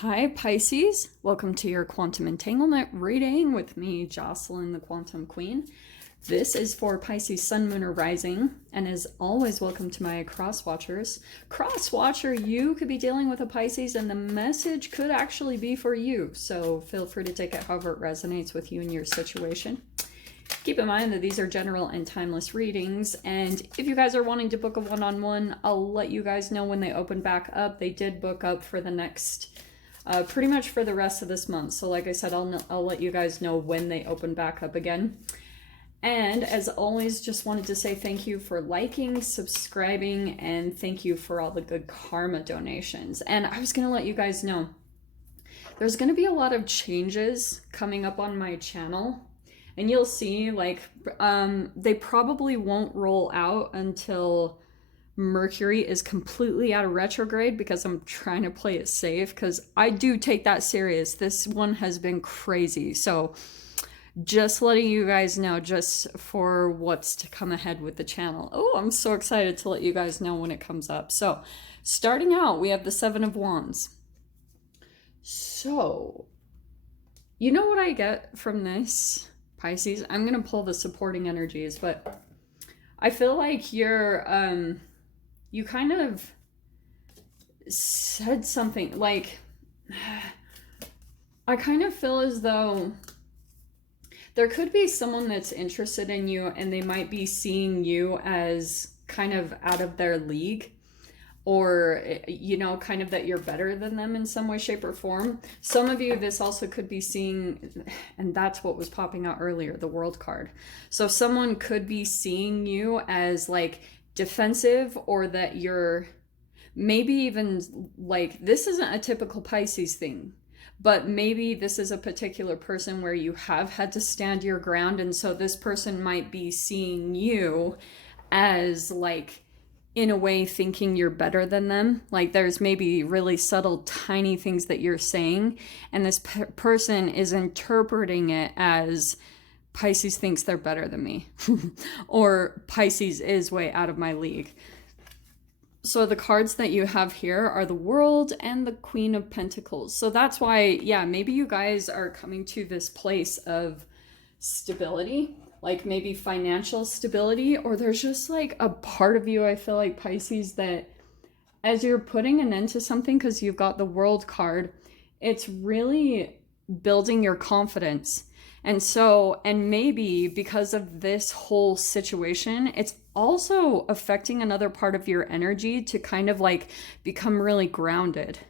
Hi Pisces, welcome to your quantum entanglement reading with me, Jocelyn, the Quantum Queen. This is for Pisces Sun, Moon, or Rising, and as always, welcome to my cross watchers. Cross watcher, you could be dealing with a Pisces and the message could actually be for you, so feel free to take it however it resonates with you and your situation. Keep in mind that these are general and timeless readings, and if you guys are wanting to book a one-on-one, I'll let you guys know when they open back up. They did book up for the next pretty much for the rest of this month. So like I said, I'll let you guys know when they open back up again. And as always, just wanted to say thank you for liking, subscribing, and thank you for all the good karma donations. And I was going to let you guys know, there's going to be a lot of changes coming up on my channel. And you'll see, like, they probably won't roll out until Mercury is completely out of retrograde, because I'm trying to play it safe, because I do take that serious. This one has been crazy. So just letting you guys know, just for what's to come ahead with the channel. Oh, I'm so excited to let you guys know when it comes up. So starting out, we have the Seven of Wands. So you know what I get from this, Pisces? I'm going to pull the supporting energies, but I feel like you kind of said something like, I kind of feel as though there could be someone that's interested in you and they might be seeing you as kind of out of their league, or, you know, kind of that you're better than them in some way, shape, or form. Some of you, this also could be seeing, and that's what was popping out earlier, the World card. So someone could be seeing you as like defensive, or that you're maybe even like, this isn't a typical Pisces thing, but maybe this is a particular person where you have had to stand your ground, and so this person might be seeing you as like, in a way, thinking you're better than them. Like there's maybe really subtle tiny things that you're saying, and this person is interpreting it as Pisces thinks they're better than me or Pisces is way out of my league. So the cards that you have here are the World and the Queen of Pentacles. So that's why, yeah, maybe you guys are coming to this place of stability, like maybe financial stability, or there's just like a part of you, I feel like, Pisces, that as you're putting an end to something, because you've got the World card, it's really building your confidence. And so, and maybe because of this whole situation, it's also affecting another part of your energy to kind of like become really grounded.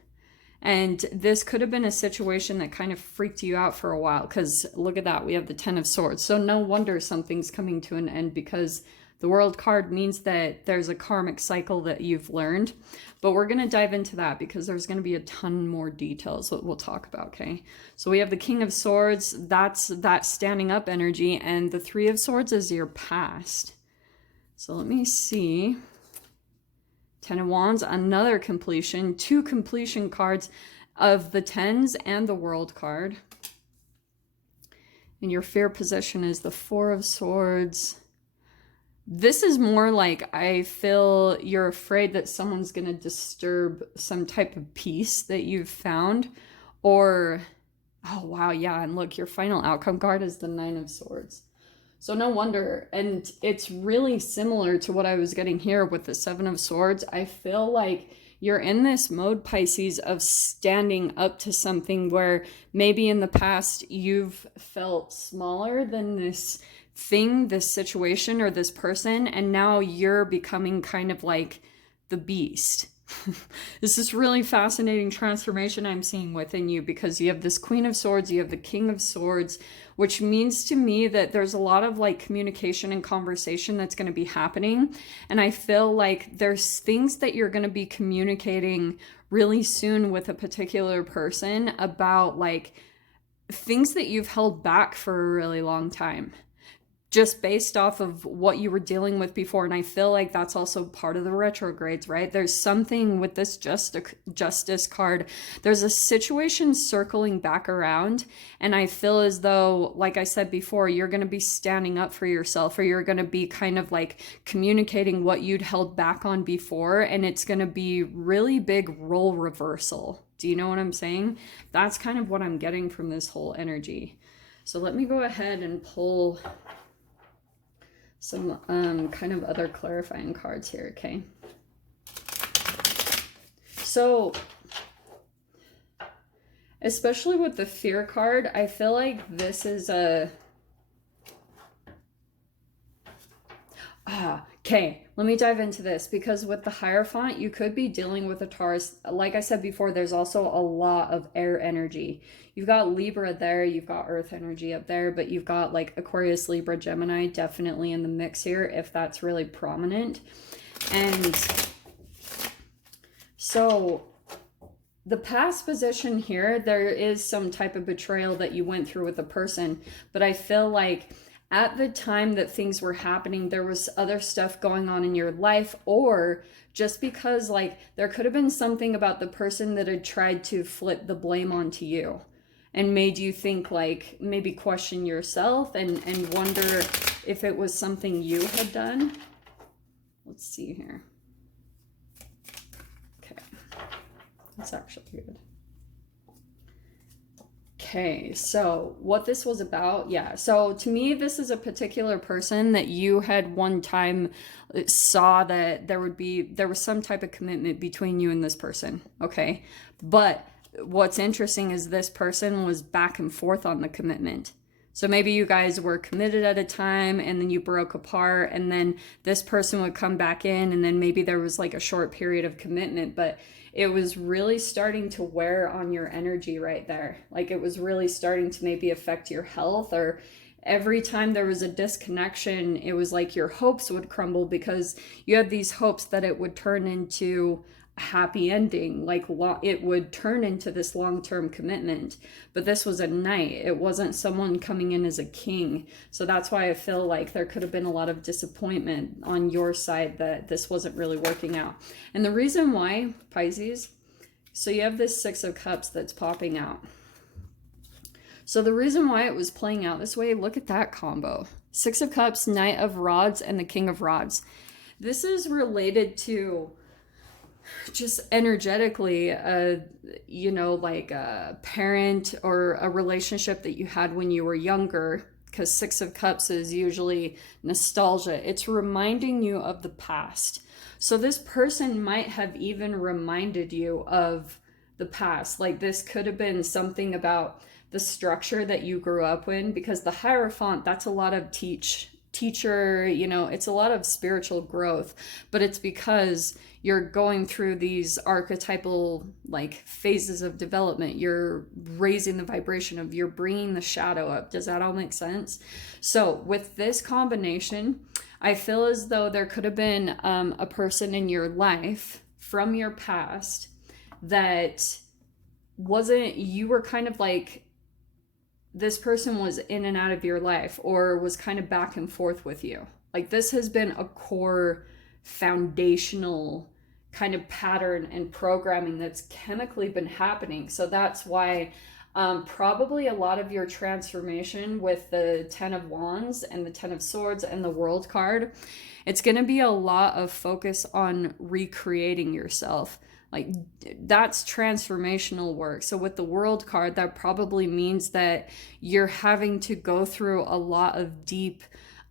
And this could have been a situation that kind of freaked you out for a while, because look at that, we have the Ten of Swords. So no wonder something's coming to an end, because the World card means that there's a karmic cycle that you've learned. But we're going to dive into that, because there's going to be a ton more details that we'll talk about, okay? So we have the King of Swords, that's that standing up energy, and the Three of Swords is your past. So let me see. Ten of Wands, another completion, two completion cards of the Tens and the World card. And your fear position is the Four of Swords. This is more like, I feel you're afraid that someone's going to disturb some type of peace that you've found, or, oh wow, yeah, and look, your final outcome card is the Nine of Swords. So no wonder, and it's really similar to what I was getting here with the Seven of Swords. I feel like you're in this mode, Pisces, of standing up to something where maybe in the past you've felt smaller than this thing, this situation, or this person, and now you're becoming kind of like the beast. This is really fascinating transformation I'm seeing within you, because you have this Queen of Swords, you have the King of Swords, which means to me that there's a lot of like communication and conversation that's going to be happening. And I feel like there's things that you're going to be communicating really soon with a particular person about like things that you've held back for a really long time, just based off of what you were dealing with before. And I feel like that's also part of the retrogrades, right? There's something with this justice card. There's a situation circling back around. And I feel as though, like I said before, you're going to be standing up for yourself, or you're going to be kind of like communicating what you'd held back on before. And it's going to be really big role reversal. Do you know what I'm saying? That's kind of what I'm getting from this whole energy. So let me go ahead and pull some kind of other clarifying cards here, okay? So, especially with the fear card, I feel like this is a... Okay, let me dive into this, because with the Hierophant, you could be dealing with a Taurus. Like I said before, there's also a lot of air energy. You've got Libra there, you've got Earth energy up there, but you've got like Aquarius, Libra, Gemini definitely in the mix here, if that's really prominent. And so the past position here, there is some type of betrayal that you went through with a person, but I feel like at the time that things were happening, there was other stuff going on in your life, or just because like there could have been something about the person that had tried to flip the blame onto you and made you think, like, maybe question yourself and wonder if it was something you had done. Let's see here. Okay, that's actually good. Okay, so what this was about, yeah. So to me, this is a particular person that you had one time saw that there was some type of commitment between you and this person, okay? But what's interesting is this person was back and forth on the commitment. So maybe you guys were committed at a time and then you broke apart, and then this person would come back in, and then maybe there was like a short period of commitment, but it was really starting to wear on your energy right there. Like it was really starting to maybe affect your health, or every time there was a disconnection, it was like your hopes would crumble because you had these hopes that it would turn into a happy ending, like it would turn into this long-term commitment. But this was a knight. It wasn't someone coming in as a king. So that's why I feel like there could have been a lot of disappointment on your side that this wasn't really working out. And the reason why, Pisces, so you have this Six of Cups that's popping out. So the reason why it was playing out this way, look at that combo. Six of Cups, Knight of Rods, and the King of Rods. This is related to just energetically, you know, like a parent or a relationship that you had when you were younger, because Six of Cups is usually nostalgia. It's reminding you of the past. So this person might have even reminded you of the past. Like this could have been something about the structure that you grew up in, because the Hierophant, that's a lot of teacher, you know, it's a lot of spiritual growth, but it's because you're going through these archetypal like phases of development. You're raising the vibration of, you're bringing the shadow up. Does that all make sense? So with this combination, I feel as though there could have been a person in your life from your past that wasn't, you were kind of like, this person was in and out of your life, or was kind of back and forth with you. Like this has been a core foundational kind of pattern and programming that's chemically been happening. So that's why probably a lot of your transformation with the Ten of Wands and the Ten of Swords and the World card, it's going to be a lot of focus on recreating yourself. Like that's transformational work. So with the World card, that probably means that you're having to go through a lot of deep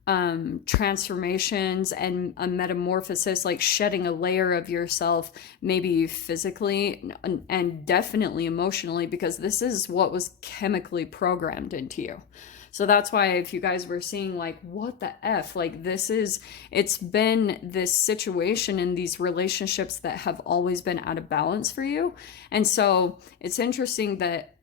transformations and a metamorphosis, like shedding a layer of yourself, maybe physically and definitely emotionally, because this is what was chemically programmed into you. So that's why if you guys were seeing like, what the F, like this is, it's been this situation in these relationships that have always been out of balance for you. And so it's interesting that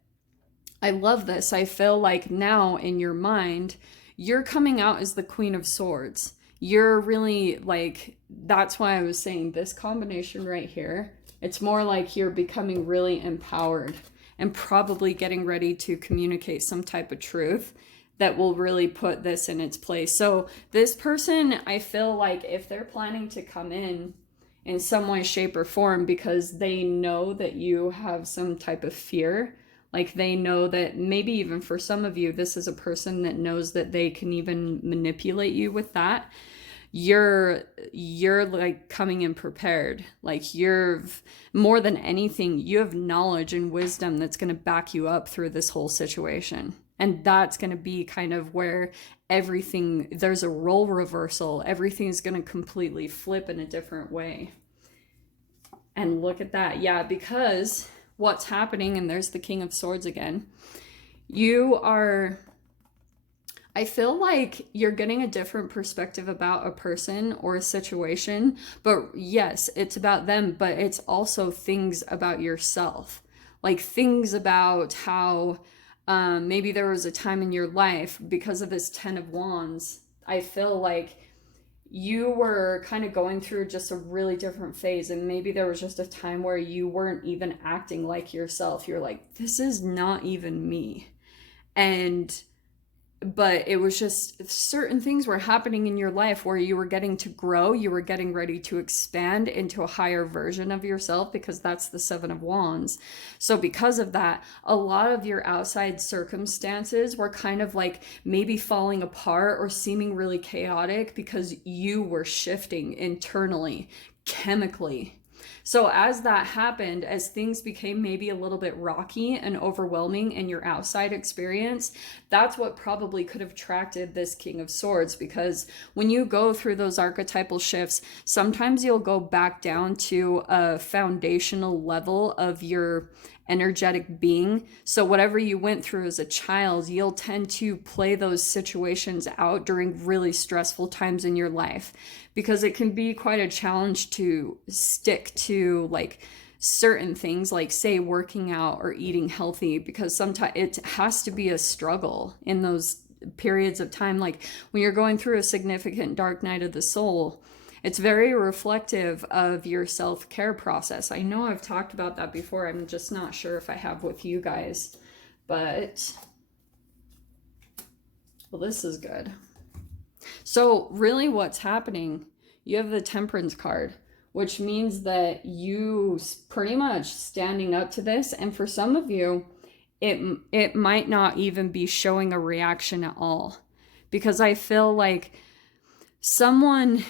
I love this. I feel like now in your mind, you're coming out as the Queen of Swords. You're really like, that's why I was saying this combination right here, it's more like you're becoming really empowered and probably getting ready to communicate some type of truth that will really put this in its place. So this person, I feel like if they're planning to come in some way, shape, or form, because they know that you have some type of fear, like they know that maybe even for some of you, this is a person that knows that they can even manipulate you with that. you're like coming in prepared. Like you're, more than anything, you have knowledge and wisdom that's going to back you up through this whole situation. And that's going to be kind of where everything, there's a role reversal. Everything's going to completely flip in a different way. And look at that. Yeah, because what's happening, and there's the King of Swords again. You are, I feel like you're getting a different perspective about a person or a situation. But yes, it's about them, but it's also things about yourself. Like things about how maybe there was a time in your life, because of this Ten of Wands, I feel like you were kind of going through just a really different phase, and maybe there was just a time where you weren't even acting like yourself. You're like, this is not even me. But it was just certain things were happening in your life where you were getting to grow, you were getting ready to expand into a higher version of yourself, because that's the Seven of Wands. So because of that, a lot of your outside circumstances were kind of like maybe falling apart or seeming really chaotic because you were shifting internally, chemically. So as that happened, as things became maybe a little bit rocky and overwhelming in your outside experience, that's what probably could have attracted this King of Swords. Because when you go through those archetypal shifts, sometimes you'll go back down to a foundational level of your energetic being. So whatever you went through as a child, you'll tend to play those situations out during really stressful times in your life, because it can be quite a challenge to stick to like certain things, like say working out or eating healthy, because sometimes it has to be a struggle in those periods of time. Like when you're going through a significant dark night of the soul, it's very reflective of your self-care process. I know I've talked about that before. I'm just not sure if I have with you guys. But, well, this is good. So really what's happening, you have the Temperance card, which means that you pretty much standing up to this. And for some of you, it might not even be showing a reaction at all. Because I feel like someone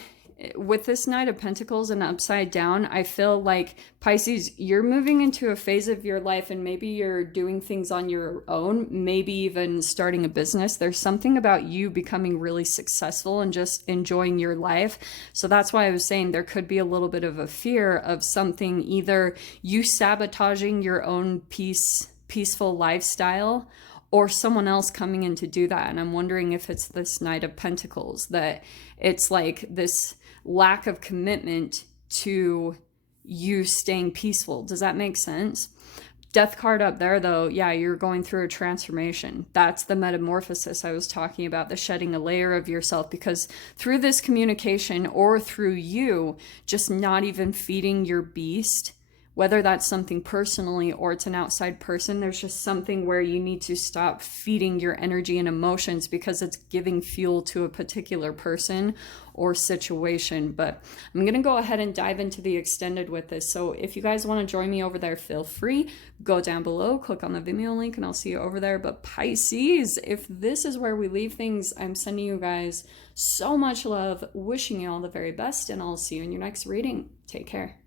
with this Knight of Pentacles and upside down, I feel like Pisces, you're moving into a phase of your life, and maybe you're doing things on your own, maybe even starting a business. There's something about you becoming really successful and just enjoying your life. So that's why I was saying there could be a little bit of a fear of something, either you sabotaging your own peaceful lifestyle, or someone else coming in to do that. And I'm wondering if it's this Knight of Pentacles, that it's like this lack of commitment to you staying peaceful. Does that make sense? Death card up there though, yeah, you're going through a transformation. That's the metamorphosis I was talking about, the shedding a layer of yourself, because through this communication, or through you just not even feeding your beast, whether that's something personally or it's an outside person, there's just something where you need to stop feeding your energy and emotions because it's giving fuel to a particular person or situation. But I'm going to go ahead and dive into the extended with this. So if you guys want to join me over there, feel free. Go down below, click on the Vimeo link, and I'll see you over there. But Pisces, if this is where we leave things, I'm sending you guys so much love, wishing you all the very best, and I'll see you in your next reading. Take care.